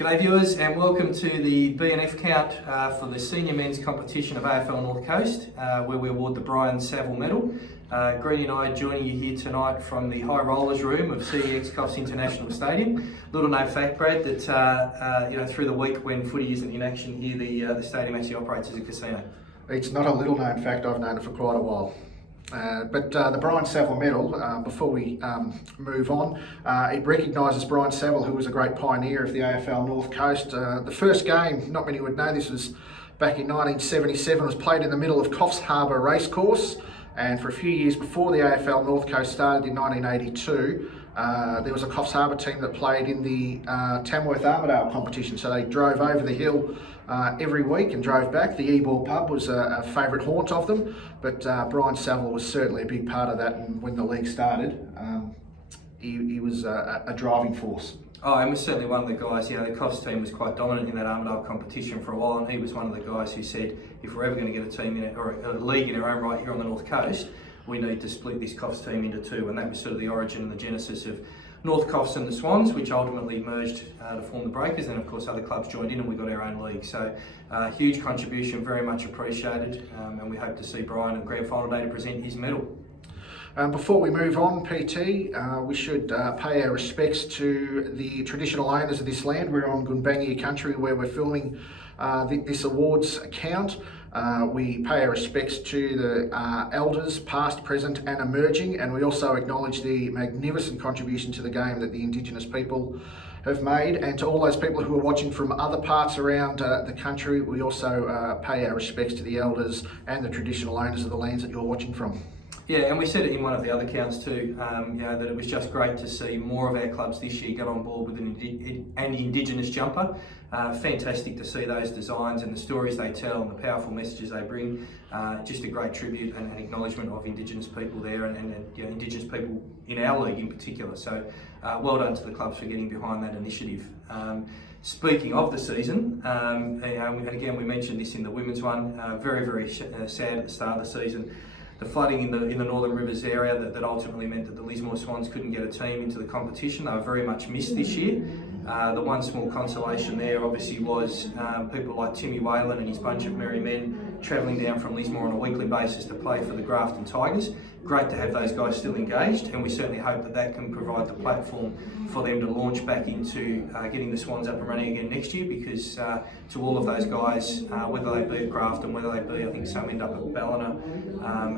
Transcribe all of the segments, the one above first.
G'day viewers and welcome to the B&F count for the senior men's competition of AFL North Coast where we award the Brian Saville Medal. Greeny and I are joining you here tonight from the High Rollers room of CEX Coffs International Stadium. Little known fact, Brad, that through the week when footy isn't in action here, the stadium actually operates as a casino. It's not a little known fact, I've known it for quite a while. But the Brian Saville Medal, before we move on, it recognises Brian Saville, who was a great pioneer of the AFL North Coast. The first game, not many would know this, was back in 1977, was played in the middle of Coffs Harbour Racecourse, and for a few years before the AFL North Coast started in 1982, there was a Coffs Harbour team that played in the Tamworth Armidale competition, so they drove over the hill every week and drove back. The E-Ball pub was a favourite haunt of them, but Brian Saville was certainly a big part of that, and when the league started, he was a driving force. Oh, and was certainly one of the guys, the Coffs team was quite dominant in that Armidale competition for a while, and he was one of the guys who said, if we're ever going to get a team or a league in our own right here on the North Coast, we need to split this Coffs team into two, and that was sort of the origin and the genesis of North Coffs and the Swans, which ultimately merged to form the Breakers, and of course other clubs joined in and we got our own league. So huge contribution, very much appreciated, and we hope to see Brian on grand final day to present his medal. Before we move on, PT, we should pay our respects to the traditional owners of this land. We're on Gunbangia country where we're filming this awards account. We pay our respects to the elders, past, present and emerging, and we also acknowledge the magnificent contribution to the game that the Indigenous people have made, and to all those people who are watching from other parts around the country, we also pay our respects to the elders and the traditional owners of the lands that you're watching from. Yeah, and we said it in one of the other counts too, that it was just great to see more of our clubs this year get on board with an Indigenous jumper. Fantastic to see those designs and the stories they tell and the powerful messages they bring. Just a great tribute and acknowledgement of Indigenous people there and Indigenous people in our league in particular. So well done to the clubs for getting behind that initiative. Speaking of the season, and again we mentioned this in the women's one, very, very sad at the start of the season. The flooding in the Northern Rivers area that ultimately meant that the Lismore Swans couldn't get a team into the competition. They were very much missed this year. The one small consolation there obviously was people like Timmy Whalen and his bunch of merry men travelling down from Lismore on a weekly basis to play for the Grafton Tigers. Great to have those guys still engaged, and we certainly hope that that can provide the platform for them to launch back into getting the Swans up and running again next year, because to all of those guys, whether they be at Grafton, whether they be, I think some end up at Ballina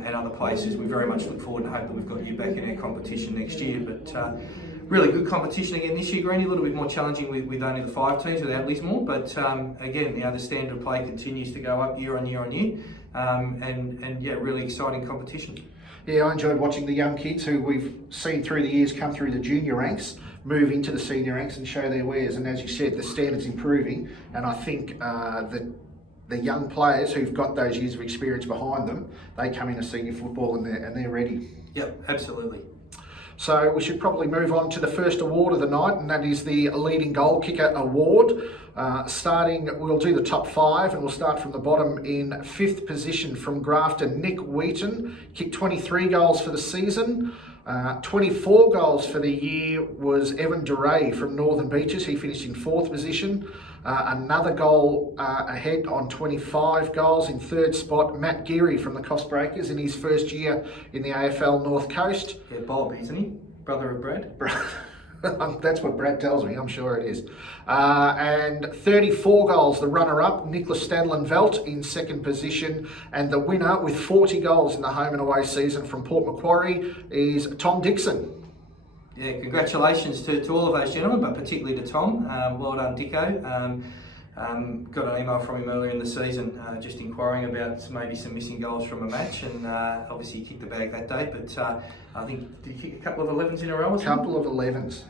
and other places, we very much look forward and hope that we've got you back in our competition next year. But really good competition again this year, Greeny, a little bit more challenging with only the 5 teams without Lismore, but again, the standard of play continues to go up year on year on year, and yeah, really exciting competition. Yeah, I enjoyed watching the young kids who we've seen through the years come through the junior ranks, move into the senior ranks and show their wares, and as you said, the standard's improving, and I think that the young players who've got those years of experience behind them, they come into senior football and they're ready. Yep, absolutely. So we should probably move on to the first award of the night, and that is the Leading Goal Kicker Award. We'll do the top 5, and we'll start from the bottom. In 5th position from Grafton, Nick Wheaton, kicked 23 goals for the season. 24 goals for the year was Evan Duray from Northern Beaches. He finished in 4th position. Another goal ahead on 25 goals in 3rd spot, Matt Geary from the Coffs Breakers in his first year in the AFL North Coast. Yeah, Bob, isn't he? Brother of Brad? That's what Brad tells me, I'm sure it is. And 34 goals, the runner-up, Nicholas Stanlin-Velt in 2nd position. And the winner with 40 goals in the home and away season from Port Macquarie is Tom Dixon. Yeah, congratulations to all of those gentlemen, but particularly to Tom. Well done, Dicko. Got an email from him earlier in the season just inquiring about maybe some missing goals from a match, and obviously he kicked the bag that day, but I think, did he kick a couple of 11s in a row or something? A couple of 11s.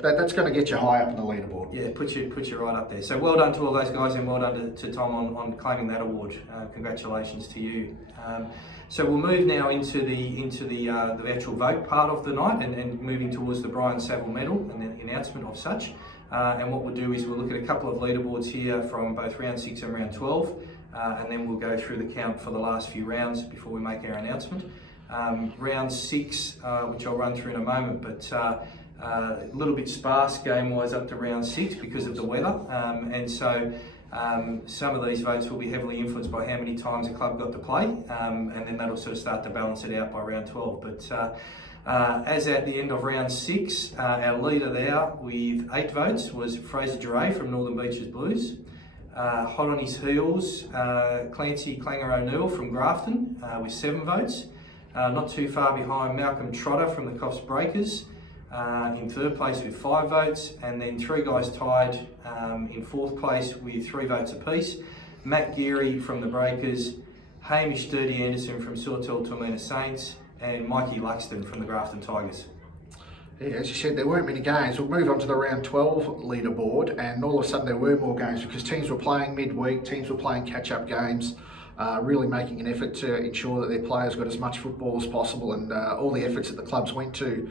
That's going to get you high up on the leaderboard. Yeah, put you right up there. So well done to all those guys, and well done to Tom on claiming that award. Congratulations to you. So we'll move now into the actual vote part of the night, and moving towards the Brian Saville Medal and the announcement of such. And what we'll do is we'll look at a couple of leaderboards here from both round 6 and round 12, and then we'll go through the count for the last few rounds before we make our announcement. Round 6, which I'll run through in a moment, but a little bit sparse game-wise up to round 6 because of the weather, and so some of these votes will be heavily influenced by how many times a club got to play, and then that'll sort of start to balance it out by round 12. But as at the end of round 6, our leader there with 8 votes was Fraser Duray from Northern Beaches Blues. Hot on his heels, Clancy Clanger O'Neill from Grafton with 7 votes. Not too far behind, Malcolm Trotter from the Coffs Breakers in 3rd place with 5 votes, and then 3 guys tied in 4th place with 3 votes apiece. Matt Geary from the Breakers, Hamish Dirty Anderson from Sawtell Tormina Saints, and Mikey Luxton from the Grafton Tigers. Yeah, as you said, there weren't many games. We'll move on to the round 12 leaderboard, and all of a sudden there were more games because teams were playing midweek, teams were playing catch-up games, really making an effort to ensure that their players got as much football as possible, and all the efforts that the clubs went to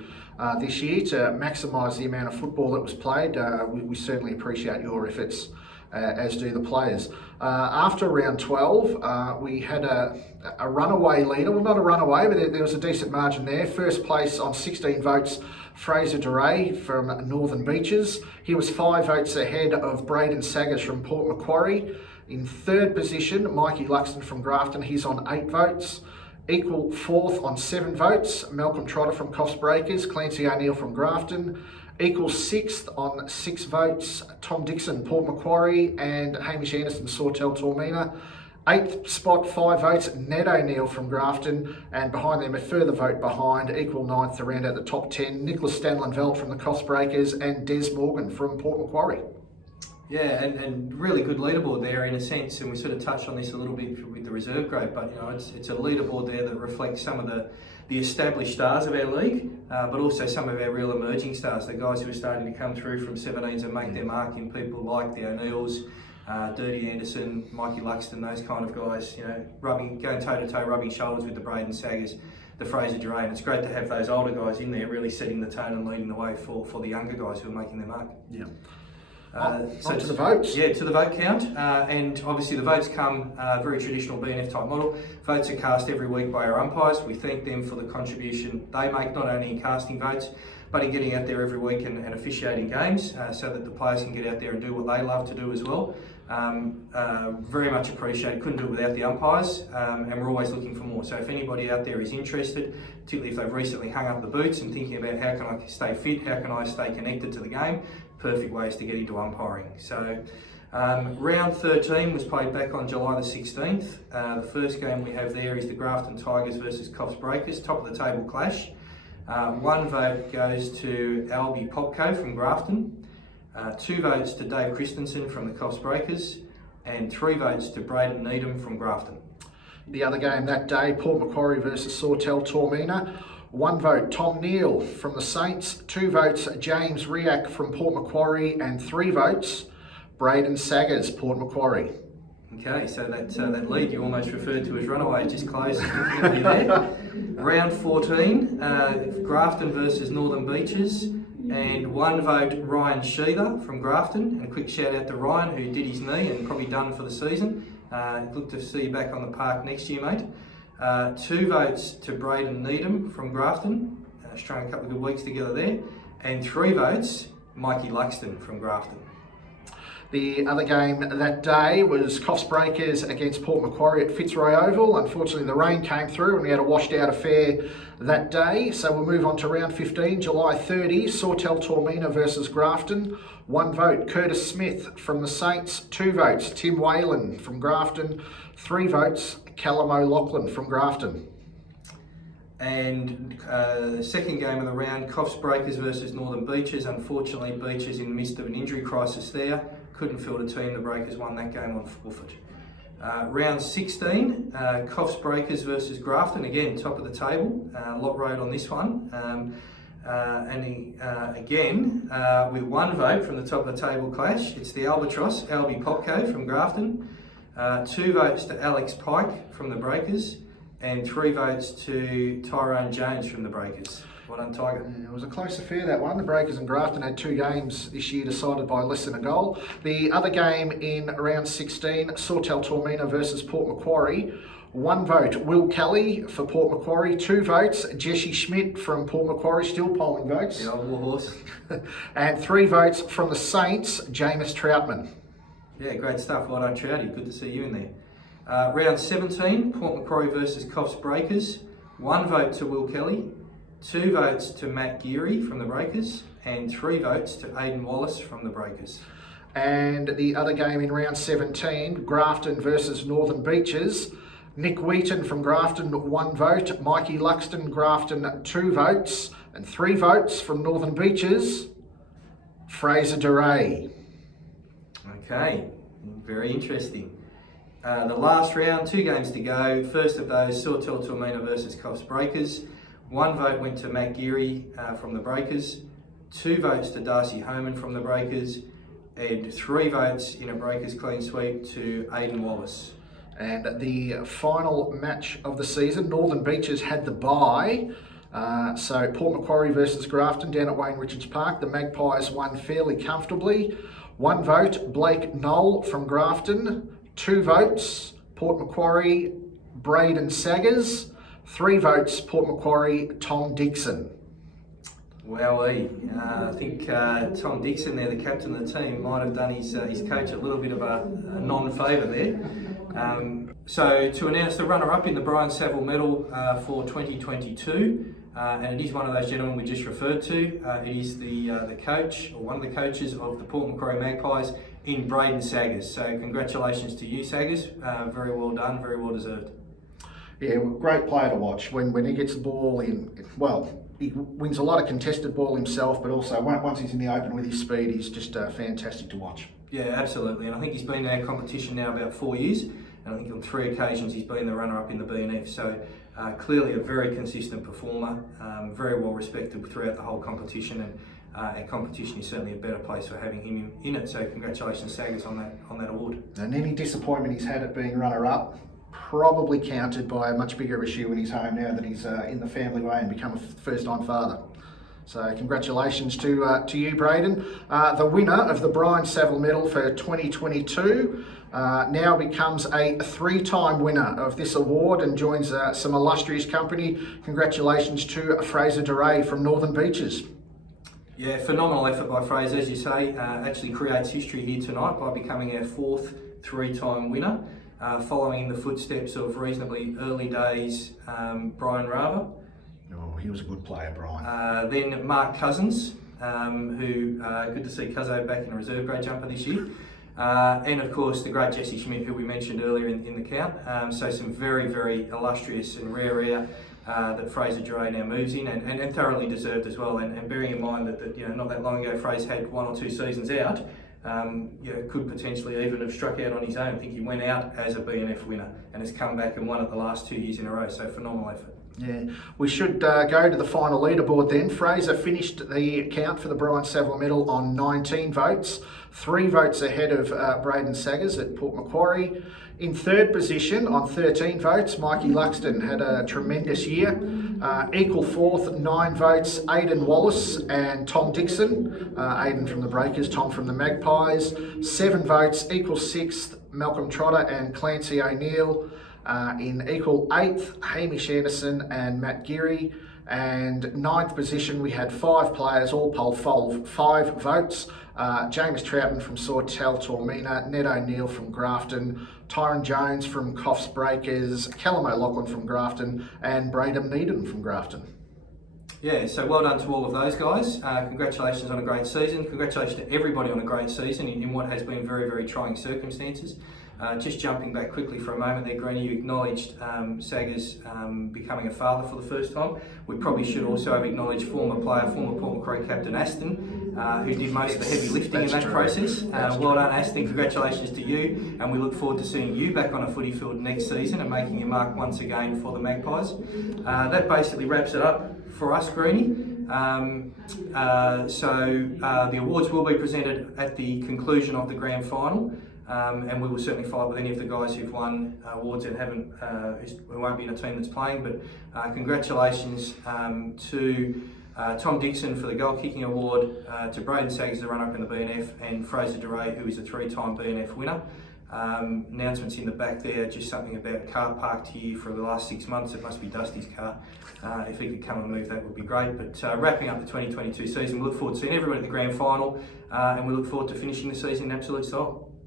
this year to maximise the amount of football that was played. We certainly appreciate your efforts, as do the players. After round 12, we had a runaway leader. Well, not a runaway, but there was a decent margin there. 1st place on 16 votes, Fraser Duray from Northern Beaches. He was 5 votes ahead of Braden Saggers from Port Macquarie. In 3rd position, Mikey Luxton from Grafton. He's on 8 votes. Equal 4th on 7 votes, Malcolm Trotter from Coffs Breakers, Clancy O'Neill from Grafton. Equal 6th on 6 votes, Tom Dixon, Port Macquarie, and Hamish Anderson, Sawtell Tormina. 8th spot, 5 votes, Ned O'Neill from Grafton, and behind them a further vote behind, equal 9th to round out the top 10, Nicholas Stanlin-Velt from the Coffs Breakers and Des Morgan from Port Macquarie. Yeah, and really good leaderboard there in a sense, and we sort of touched on this a little bit with the reserve grade, but it's a leaderboard there that reflects some of the established stars of our league, but also some of our real emerging stars, the guys who are starting to come through from 17s and make their mark in people like the O'Neills, Dirty Anderson, Mikey Luxton, those kind of guys, going toe-to-toe, rubbing shoulders with the Braden Saggers, the Fraser Duray, and it's great to have those older guys in there really setting the tone and leading the way for the younger guys who are making their mark. Yeah. So to the votes. Yeah, to the vote count, and obviously the votes come very traditional BNF type model. Votes are cast every week by our umpires. We thank them for the contribution they make, not only in casting votes, but in getting out there every week and officiating games, so that the players can get out there and do what they love to do as well. Very much appreciated. Couldn't do it without the umpires, and we're always looking for more. So if anybody out there is interested, particularly if they've recently hung up the boots and thinking about how can I stay fit, how can I stay connected to the game, perfect ways to get into umpiring. So round 13 was played back on July the 16th. The first game we have there is the Grafton Tigers versus Coffs Breakers, top of the table clash. 1 vote goes to Albie Popko from Grafton, 2 votes to Dave Christensen from the Coffs Breakers, and 3 votes to Braden Needham from Grafton. The other game that day, Port Macquarie versus Sawtell Tormina. 1 vote, Tom Neal from the Saints. 2 votes, James Riak from Port Macquarie, and 3 votes, Braden Saggers, Port Macquarie. Okay, so that lead you almost referred to as runaway just closed significantly there. Round 14, Grafton versus Northern Beaches, and 1 vote, Ryan Sheether from Grafton. And a quick shout out to Ryan, who did his knee and probably done for the season. Good to see you back on the park next year, mate. 2 votes to Braden Needham from Grafton, strung a couple of good weeks together there, and 3 votes, Mikey Luxton from Grafton. The other game that day was Coffs Breakers against Port Macquarie at Fitzroy Oval. Unfortunately, the rain came through and we had a washed out affair that day. So we'll move on to round 15, July 30, Sawtell Tormina versus Grafton. 1 vote, Curtis Smith from the Saints. 2 votes, Tim Whalen from Grafton. 3 votes, Callum O'Loughlin from Grafton. And the second game of the round, Coffs Breakers versus Northern Beaches. Unfortunately, Beaches in the midst of an injury crisis there. Couldn't field a team. The Breakers won that game on forfeit. Round 16, Coffs Breakers versus Grafton. Again, top of the table. Lot Road on this one. Again, with 1 vote from the top of the table clash, it's the Albatross, Albie Popko from Grafton. 2 votes to Alex Pike from the Breakers, and 3 votes to Tyrone Jones from the Breakers. Well done, Tiger. It was a close affair, that one. The Breakers and Grafton had 2 games this year decided by less than a goal. The other game in round 16, Sawtell Tormina versus Port Macquarie. 1 vote, Will Kelly for Port Macquarie. 2 votes, Jesse Schmidt from Port Macquarie, still polling votes. The old warhorse. And 3 votes from the Saints, Jameis Troutman. Yeah, great stuff. Well done, Trouty. Good to see you in there. Round 17, Port Macquarie versus Coffs Breakers. 1 vote to Will Kelly, 2 votes to Matt Geary from the Breakers, and 3 votes to Aidan Wallace from the Breakers. And the other game in round 17, Grafton versus Northern Beaches. Nick Wheaton from Grafton, 1 vote. Mikey Luxton, Grafton, 2 votes. And 3 votes from Northern Beaches, Fraser DeRay. Okay, very interesting. The last round, 2 games to go. First of those, Sawtell Tormina versus Coffs Breakers. 1 vote went to Matt Geary from the Breakers, 2 votes to Darcy Homan from the Breakers, and 3 votes in a Breakers clean sweep to Aidan Wallace. And the final match of the season, Northern Beaches had the bye. So Port Macquarie versus Grafton down at Wayne Richards Park. The Magpies won fairly comfortably. 1 vote, Blake Knoll from Grafton. 2 votes, Port Macquarie, Braden Saggers. 3 votes, Port Macquarie, Tom Dixon. Wowee. I think Tom Dixon there, the captain of the team, might have done his coach a little bit of a non-favour there. So to announce the runner-up in the Brian Saville Medal for 2022, and it is one of those gentlemen we just referred to. It is the coach, or one of the coaches of the Port Macquarie Magpies, in Braden Saggers. So congratulations to you, Saggers. Very well done, very well deserved. Yeah, great player to watch. When he gets the ball in, well, he wins a lot of contested ball himself, but also once he's in the open with his speed, he's just fantastic to watch. Yeah, absolutely. And I think he's been in our competition now about 4 years. And I think on 3 occasions he's been the runner-up in the BNF. So clearly a very consistent performer, very well respected throughout the whole competition. And our competition is certainly a better place for having him in it. So congratulations, Saggers, on that award. And any disappointment he's had at being runner-up, probably countered by a much bigger issue in his home now that he's in the family way and become a first-time father. So congratulations to you, Braden. The winner of the Brian Saville Medal for 2022 now becomes a 3-time winner of this award and joins some illustrious company. Congratulations to Fraser DeRay from Northern Beaches. Yeah, phenomenal effort by Fraser, as you say. Actually creates history here tonight by becoming our 4th 3-time winner. Following in the footsteps of reasonably early days Brian Rava. Oh, he was a good player, Brian. Then Mark Cousins, who good to see Cuzzo back in a reserve grade jumper this year. And of course the great Jesse Schmidt, who we mentioned earlier in the count. So some very, very illustrious and rare air that Fraser DeRay now moves in, and thoroughly deserved as well. And bearing in mind that not that long ago Fraser had 1 or 2 seasons out, could potentially even have struck out on his own. I think he went out as a BNF winner and has come back and won it the last 2 years in a row. So phenomenal effort. Yeah, we should go to the final leaderboard then. Fraser finished the count for the Brian Saville Medal on 19 votes, 3 votes ahead of Braden Saggers at Port Macquarie. In 3rd position on 13 votes, Mikey Luxton had a tremendous year. Equal 4th, 9 votes, Aidan Wallace and Tom Dixon. Aidan from the Breakers, Tom from the Magpies. 7 votes, equal 6th, Malcolm Trotter and Clancy O'Neill. In equal 8th, Hamish Anderson and Matt Geary. And 9th position, we had 5 players, all polled 5 votes. Jameis Troutman from Sawtell Tormina, Ned O'Neill from Grafton, Tyron Jones from Coffs Breakers, Callum O'Loughlin from Grafton, and Braden Needham from Grafton. Yeah, so well done to all of those guys. Congratulations on a great season. Congratulations to everybody on a great season in what has been very, very trying circumstances. Just jumping back quickly for a moment there, Greenie, you acknowledged Saggers becoming a father for the first time. We probably should also have acknowledged former Port Macquarie captain Aston, who did most of the heavy lifting in that process. Well done, Aston. Congratulations to you, and we look forward to seeing you back on a footy field next season and making your mark once again for the Magpies. That basically wraps it up for us, Greenie. So the awards will be presented at the conclusion of the grand final. And we will certainly fight with any of the guys who've won awards and who won't be in a team that's playing. But congratulations to Tom Dixon for the goal kicking award, to Braden Saggers, the run-up in the BNF, and Fraser DeRay, who is a 3-time BNF winner. Announcements in the back there, just something about car parked here for the last 6 months. It must be Dusty's car. If he could come and move, that would be great. But wrapping up the 2022 season, we look forward to seeing everyone at the grand final, and we look forward to finishing the season in absolute style.